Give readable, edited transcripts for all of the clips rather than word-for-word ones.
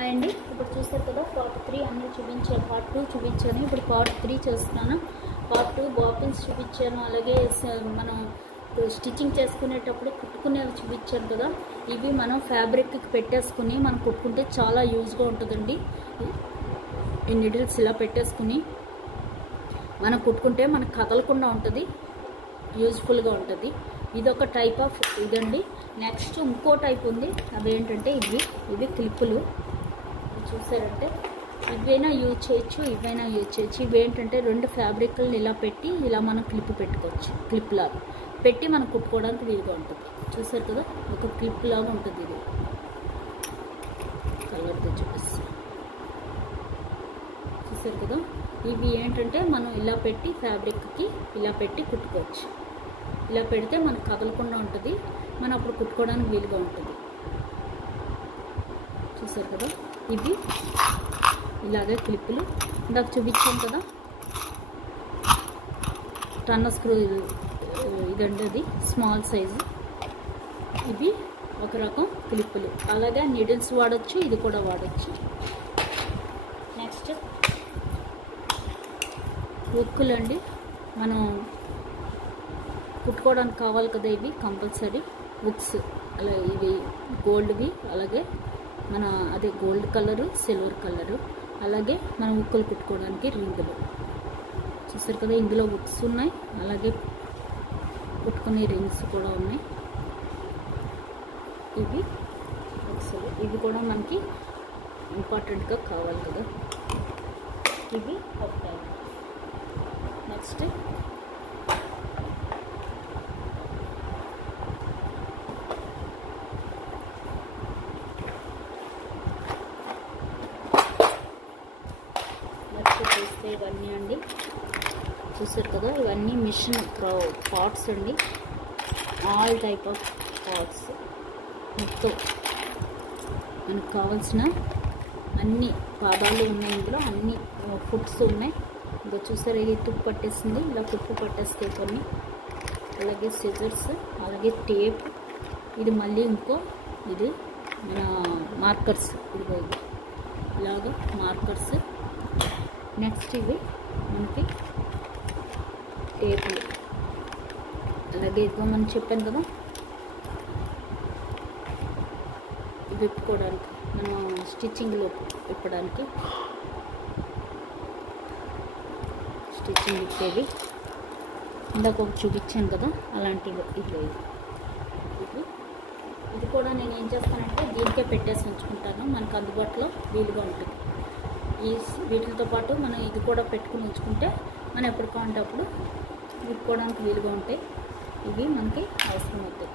అండి ఇప్పుడు చూస్తారు కదా పార్ట్ 3 అన్నీ చూపించాను. పార్ట్ 2 చూపించాను, ఇప్పుడు పార్ట్ 3 చేస్తున్నాను. పార్ట్ 2 బాపిన్స్ చూపించాను, అలాగే మనం స్టిచ్చింగ్ చేసుకునేటప్పుడు కుట్టుకునేవి చూపించాను కదా. ఇవి మనం ఫ్యాబ్రిక్కి పెట్టేసుకుని మనం కుట్టుకుంటే చాలా యూజ్గా ఉంటుందండి. ఈ నీడిల్స్ ఇలా పెట్టేసుకుని మనం కుట్టుకుంటే మనకు కదలకుండా ఉంటుంది, యూజ్ఫుల్గా ఉంటుంది. ఇదొక టైప్ ఆఫ్ ఇదండి. నెక్స్ట్ ఇంకో టైప్ ఉంది, అదేంటంటే ఇవి క్లిప్పులు. చూసారంటే ఇవైనా యూజ్ చేయొచ్చు, ఇవైనా యూజ్ చేయొచ్చు. ఇవేంటంటే రెండు ఫ్యాబ్రిక్లను ఇలా పెట్టి ఇలా మనం క్లిప్ పెట్టుకోవచ్చు. క్లిప్ లాగా పెట్టి మనం కుట్టుకోవడానికి వీలుగా ఉంటుంది. చూసారు కదా, ఒక క్లిప్ లాగా ఉంటుంది. ఇది కలర్తో చూపిస్తాం. చూసారు కదా, ఇవి ఏంటంటే మనం ఇలా పెట్టి ఫ్యాబ్రిక్కి ఇలా పెట్టి కుట్టుకోవచ్చు. ఇలా పెడితే మనకు కదలకుండా ఉంటుంది, మనం అప్పుడు కుట్టుకోవడానికి వీలుగా ఉంటుంది. చూసారు కదా, ఇవి ఇలాగే క్లిప్పులు ఇందాక చూపించాం కదా. టర్నర్ స్క్రూ ఇదండి, అది స్మాల్ సైజు. ఇవి ఒక రకం క్లిప్పులు. అలాగే నీడిల్స్ వాడచ్చు, ఇది కూడా వాడచ్చు. నెక్స్ట్ ఉక్కులు అండి, మనం కుట్టుకోవడానికి కావాలి కదా. ఇవి కంపల్సరీ ఉక్స్. అలా ఇవి గోల్డ్వి, అలాగే మన అదే గోల్డ్ కలరు, సిల్వర్ కలరు. అలాగే మనం ఉక్కులు కుట్టుకోవడానికి రింగులు. చూస్తారు కదా, ఇందులో ఉక్స్ ఉన్నాయి, అలాగే కుట్టుకునే రింగ్స్ కూడా ఉన్నాయి. ఇవి ఉక్స్లు, ఇవి కూడా మనకి ఇంపార్టెంట్గా కావాలి కదా. ఇవి ఒక టైప్. నెక్స్ట్ చూస్తే ఇవన్నీ అండి, చూసారు కదా, ఇవన్నీ మిషన్ పార్ట్స్ అండి. All type of parts. మొత్తం మనకు కావాల్సిన అన్ని పాదాలు ఉన్నాయి ఇందులో, అన్ని ఫుట్స్ ఉన్నాయి. ఇంకా చూసారు, ఇది తుప్పు పట్టేసింది, ఇలా తుప్పు పట్టేస్తే కొన్ని. అలాగే సిజర్స్, అలాగే టేప్. ఇది మళ్ళీ ఇంకో ఇది మన మార్కర్స్. ఇదిగో ఇది ఇలాగా మార్కర్స్. నెక్స్ట్ ఇవి మనకి టేపులు. అలాగే ఇదిగో మనం చెప్పాను కదా, విప్పుకోవడానికి, మనం స్టిచ్చింగ్లో విప్పడానికి, స్టిచ్చింగ్ విప్పేవి. ఇందాక ఒకటి చూపించాను కదా, అలాంటివి. ఇది కూడా నేను ఏం చేస్తానంటే దీనికే పెట్టేసి ఉంచుకుంటాను, మనకు అందుబాటులో వీలుగా ఉంటుంది. వీటితో పాటు మనం ఇది కూడా పెట్టుకుని ఉంచుకుంటే మనం ఎప్పుడు కావాలంటే అప్పుడు విప్పుకోవడానికి వీలుగా ఉంటాయి. ఇవి మనకి అవసరం అవుతాయి.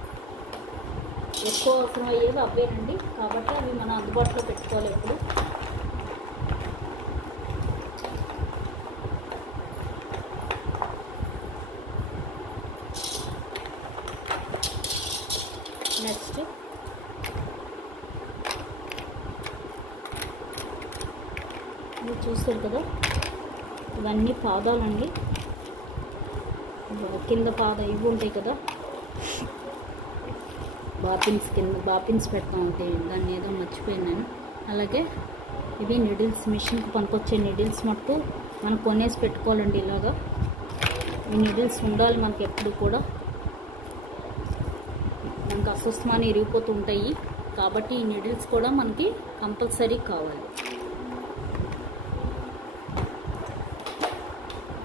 ఎక్కువ అవసరం అయ్యేవి అవేనండి, కాబట్టి అవి మనం అందుబాటులో పెట్టుకోవాలి ఎప్పుడు. నెక్స్ట్ మీరు చూస్తారు కదా, ఇవన్నీ పాదాలండి. కింద పాద ఇవి ఉంటాయి కదా, బాపిన్స్ కింద బాపిన్స్ పెడతా ఉంటాయి, దాన్ని ఏదో మర్చిపోయాను నేను. అలాగే ఇవి నీడిల్స్, మిషన్కి పనికొచ్చే నీడిల్స్ మట్టు మనం కొనేసి పెట్టుకోవాలండి. ఇలాగా ఈ నీడిల్స్ ఉండాలి మనకి ఎప్పుడు కూడా. మనకు అస్వస్థమాన్ని ఇరిగిపోతూ ఉంటాయి, కాబట్టి ఈ నీడిల్స్ కూడా మనకి కంపల్సరీ కావాలి.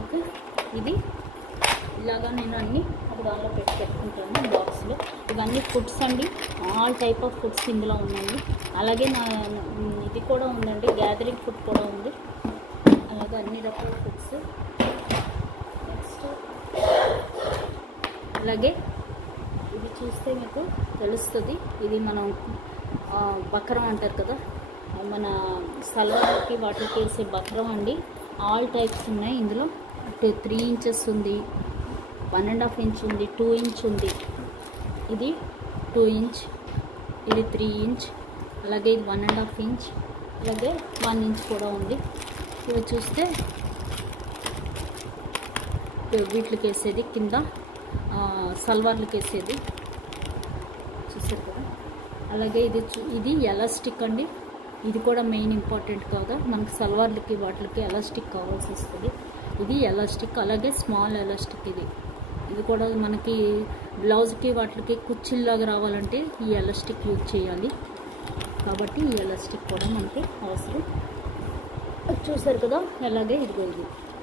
ఓకే, ఇది ఇలాగా నేను అన్నీ ఒక దానిలో పెట్టుకుంటాను బాక్స్లో. ఇవన్నీ ఫుడ్స్ అండి, ఆల్ టైప్ ఆఫ్ ఫుడ్స్ ఇందులో ఉన్నాయి. అలాగే ఇది కూడా ఉందండి, గ్యాదరింగ్ ఫుడ్ కూడా ఉంది. అలాగే అన్ని రకాల ఫుడ్స్. నెక్స్ట్ అలాగే ఇది చూస్తే మీకు తెలుస్తుంది, ఇది మనం బక్రం అంటారు కదా, మన సల్వార్కి వాటికి వేసే బక్రం అండి. ఆల్ టైప్స్ ఉన్నాయి ఇందులో. 3 ఇంచెస్ ఉంది, 1.5 ఇంచ్ ఉంది, 2 ఇంచ్ ఉంది. ఇది 2 ఇంచ్, ఇది 3 ఇంచ్, అలాగే ఇది 1.5 ఇంచ్, అలాగే 1 ఇంచ్ కూడా ఉంది. ఇవి చూస్తే వీటికి వేసేది, కింద సల్వార్లకు వేసేది. చూసారు కదా, అలాగే ఇది ఎలాస్టిక్ అండి. ఇది కూడా మెయిన్ ఇంపార్టెంట్ కాగా మనకి సల్వార్లకి వాటికి ఎలాస్టిక్ కావాల్సి వస్తుంది. ఇది ఎలాస్టిక్, అలాగే స్మాల్ ఎలాస్టిక్. ఇది కూడా మనకి బ్లౌజ్కి వాటికి కుచ్చిల్లాగా రావాలంటే ఈ ఎలాస్టిక్ యూజ్ చేయాలి. కాబట్టి ఈ ఎలాస్టిక్ కూడా మనకి అవసరం. చూసారు కదా అలాగే ఇదిగో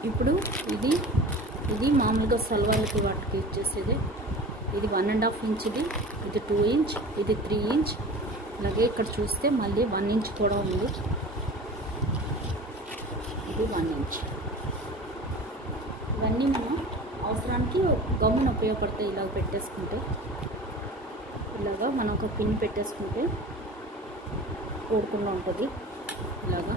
ఇప్పుడు ఇది మామూలుగా సల్వార్లకి వాటికి యూజ్ చేసేది. ఇది 1.5 ఇంచ్ది, ఇది 2 ఇంచ్, ఇది 3 ఇంచ్. అలాగే ఇక్కడ చూస్తే మళ్ళీ 1 ఇంచ్ కూడా ఉంది. ఇది 1 ఇంచ్. ఇవన్నీ మనం అవసరానికి గమ్మున ఉపయోగపడతాయి. ఇలాగ పెట్టేసుకుంటే, ఇలాగా మనం ఒక పిన్ పెట్టేసుకుంటే ఊడకుండా ఉంటుంది ఇలాగా.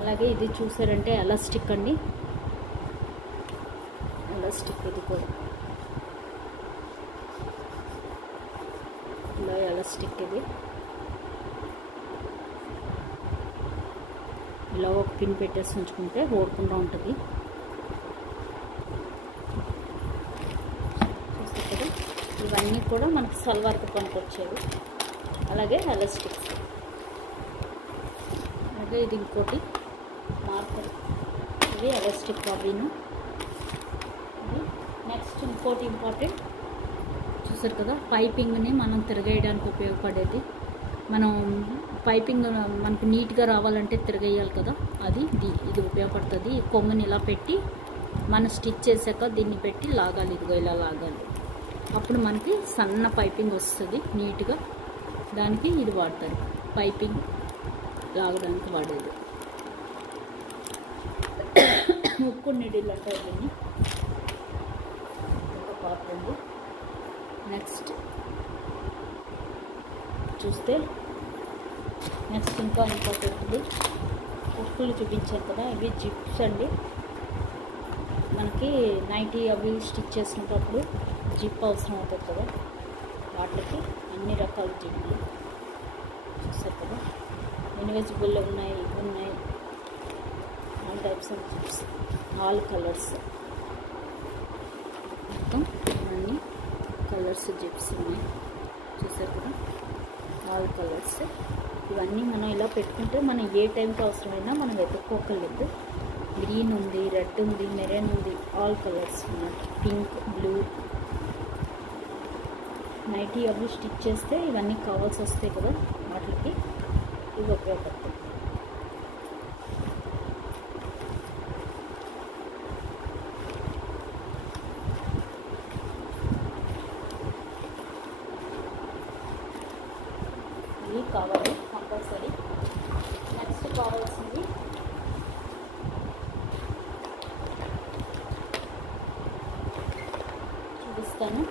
అలాగే ఇది చూసారంటే ఎలాస్టిక్ అండి, ఎలాస్టిక్. ఇది కూడా ఇలా ఎలాస్టిక్. ఇది ఇలా ఒక పిన్ పెట్టేసి ఉంచుకుంటే ఓడకుండా ఉంటుంది. చూస్తారు కదా, ఇవన్నీ కూడా మనకి సల్వార్కి పనికొచ్చేవి. అలాగే ఎలాస్టిక్స్. అలాగే ఇది ఇంకోటి మార్కర్, ఇది ఎలాస్టిక్ బాబీను. నెక్స్ట్ ఇంకోటి ఇంపార్టెంట్ చూసారు కదా, పైపింగ్ని మనం తిరగేయడానికి ఉపయోగపడేది. మనం పైపింగ్ మనకు నీట్గా రావాలంటే తిరగేయాలి కదా, ఇది ఉపయోగపడుతుంది. ఈ కొమ్ముని ఇలా పెట్టి మనం స్టిచ్ చేశాక దీన్ని పెట్టి లాగాలి. ఇదిగో ఇలా లాగాలి. అప్పుడు మనకి సన్న పైపింగ్ వస్తుంది నీట్గా. దానికి ఇది వాడతారు, పైపింగ్ లాగడానికి వాడేది. ముక్కు నీడిల్ అంటారు దీన్ని. ఒక పార్ట్ ఉంది. నెక్స్ట్ చూస్తే నెక్స్ట్ ఇంకా ఇంపార్టెంట్ ఉక్కులు చూపించారు కదా, ఇవి జిప్స్ అండి. మనకి నైటీ అవి స్టిచ్ చేసినప్పుడు జిప్ అవసరం అవుతుంది కదా, వాటికి అన్ని రకాల జిప్లు చూస్తారు కదా. ఇన్విజిబుల్ ఉన్నాయి, ఇవి ఉన్నాయి, all types of zips, all colours. మొత్తం అన్ని కలర్స్ జిప్స్ ఉన్నాయి చూసారు కదా, ఆల్ కలర్స్. ఇవన్నీ మనం ఇలా పెట్టుకుంటే మనం ఏ టైంకి అవసరమైనా మనం వెతుక్కోకర్లేదు. గ్రీన్ ఉంది, రెడ్ ఉంది, మెరూన్ ఉంది, ఆల్ కలర్స్ ఉన్నాయి, పింక్, బ్లూ. నైటీ అవి స్టిచ్ చేస్తే ఇవన్నీ కావాల్సి వస్తాయి కదా, వాటికి ఇవి ఉపయోగపడతాయి. ఇవి కావాలి కంపల్సరీ. నెక్స్ట్ కావాల్సింది చూపిస్తాను.